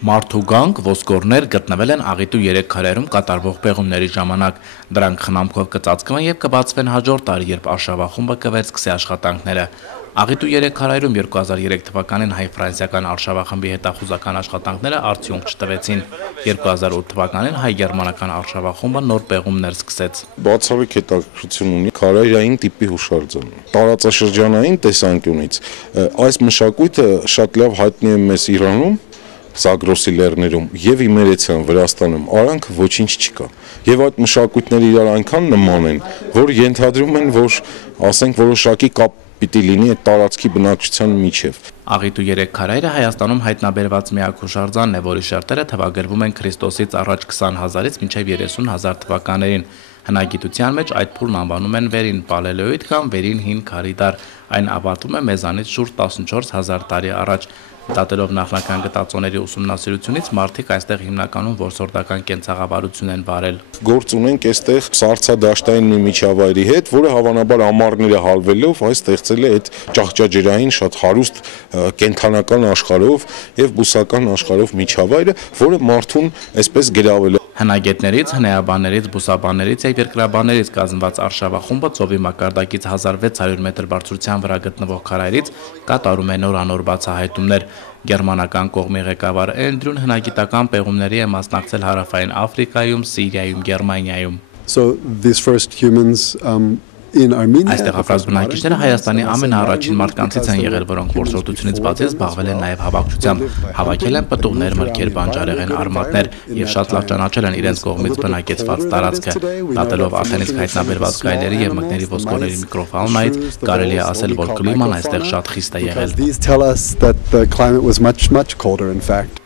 Մարդուգանք, ոսկորներ գտնվել են Աղիթու 3 քարայրում կատարվող պեղումների ժամանակ։ Դրանք խնամքով կծածկվեն եւ կբացվեն հաջորդ տարի, երբ արշավախումբը կվերսկսի աշխատանքները։ Աղիթու 3 քարայրում 2003 թվականին հայ-ֆրանսիական արշավախմբի հետախուզական աշխատանքները արդյունք չտվեցին։ 2008 թվականին հայ-գերմանական արշավախումբը նոր պեղումներ սկսեց։ Բացառիկ հետաքրքրություն ունի քարայրային տիպի հուշարձան։ Տարածաշրջանային տեսանկյունից այս մշակույթը շատ լավ հայտնի է մեզ Իրանում, Զագրոսի լեռներում եւ Իմերիցիան Վրաստանում, արանք ոչինչ չկա։ Եվ այդ մշակույթները իրար այնքան նման են, որ ենթադրում են, որ ասենք որոշակի կապ պիտի լինի այդ տարածքի բնակչության միջև։ Աղիթու 3 քարայրը Հայաստանում հայտնաբերված միակ հուշարձանն է, որի շերտերը թվագրվում են Քրիստոսից առաջ 20,000-ից մինչև 30,000 թվականներին։ Հնագիտության մեջ այդ փուլն անվանում են վերին պալեոլիթ կամ վերին հին քարի դար։ Այն ավարտվում է մեզանից շուրջ 14,000 տարի առաջ։ Դատելով նախնական գտածոների ուսումնասիրությունից մարդիկ այստեղ հիմնականում որսորդական կենցաղավարություն են վարել։ Գործ ունենք այստեղ սառցադաշտային մի միջավայրի հետ, որը հավանաբար ամառները հալվելով այս ստեղծել է այդ ճահճաջրային շատ հարուստ կենթանական աշխարհով եւ բուսական աշխարհով միջավայրը, որը մարդուն այսպես գրավել է։ Հնագետներից, հնեաբաններից, բուսաբաններից եւ երկրաբաններից կազմված արշավախումբը ծովի մակարդակից 1600 մետր բարձրության վրա գտնվող քարայրից կատարում է նորանոր բացահայտումներ։ Գերմանական կողմի ղեկավար Էնդրյուն հնագիտական պեղումների է մասնակցել Հարավային Աֆրիկայում, Սիրիայում, Գերմանիայում։ So these first humans in Armenia. Այստեղ ապրած բնակիչները Հայաստանի ամենաառաջին մարդկանցից են եղել, որոնք որսորդությունից բացի զբաղվել են նաև հավաքչությամբ, հավաքել են պտուղներ, մրգեր, բանջարեղեն, արմատներ եւ շատ լավ ճանաչել են իրենց կողմից բնակեցված տարածքը։ Դատելով արդեն իսկ հայտնաբերված գայլերի եւ մկների ոսկորների միկրոֆաունայից կարելի է ասել, որ կլիման այստեղ շատ խիստ է եղել։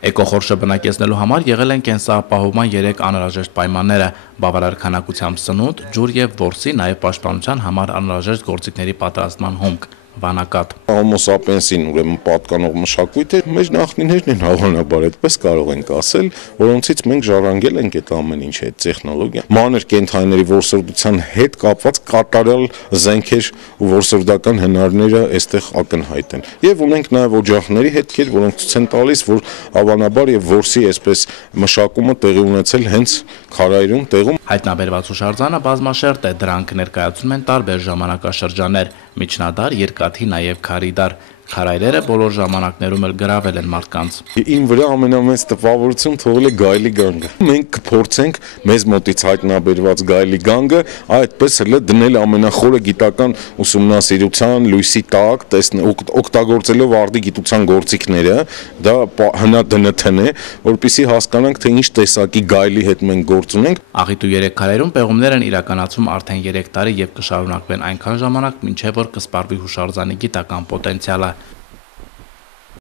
Էկոխորշը բնակեցնելու համար եղել են կենսապահովման 3 անհրաժեշտ պայմանները՝ բավարար քանակությամբ սնունդ, ջուր եւ որսի, նաև պաշտպանության համար անհրաժեշտ գործիքների պատրաստման հումք, վանակատ։ Homo sapiens-ին ուրեմն պատկանող մշակույթ է, մեր նախնիներն են հավանաբար այդպես կարող ենք ասել, որոնցից մենք ժառանգել ենք այդ ամեն ինչ, այդ տեխնոլոգիան։ Մանր կենդանիների որսորդության հետ կապված կատարյալ զենքեր ու որսորդական հնարները այստեղ ակնհայտ են։ Եվ ունենք նաև օջախների հետքեր, որոնք ցույց են տալիս, որ հավանաբար եւ որսի այսպես մշակումը տեղի ունեցել հենց քարայրում տեղում։ Հայտնաբերված հուշարձանը բազմաշերտ է, դրանք ներկայացնում են տարբեր ժամանակաշրջաններ՝ միջնադար, երկաթի, նաև քարի դար։ Քարայրերը բոլոր ժամանակներում էլ գրավել են մարդկանց։ Իմ վրա ամենամեծ տպավորություն թողել է գայլի գանգը։ Մենք կփորձենք մեզ մոտից հայտնաբերված գայլի գանգը այդպես հələ դնել ամենախորը գիտական ուսումնասիրության լույսի տակ, օգտագործելով արդի գիտության գործիքները, դա հնադնթն է, որպեսզի հասկանանք, թե ինչ տեսակի գայլի հետ մենք գործ ունենք։ Աղիթու 3 քարայրում պեղումներ են իրականացում արդեն 3 տարի եւ կշարունակվեն այնքան ժամանակ, մինչեւ որ կսպառվի հուշարձանի գիտական պոտենցիալը։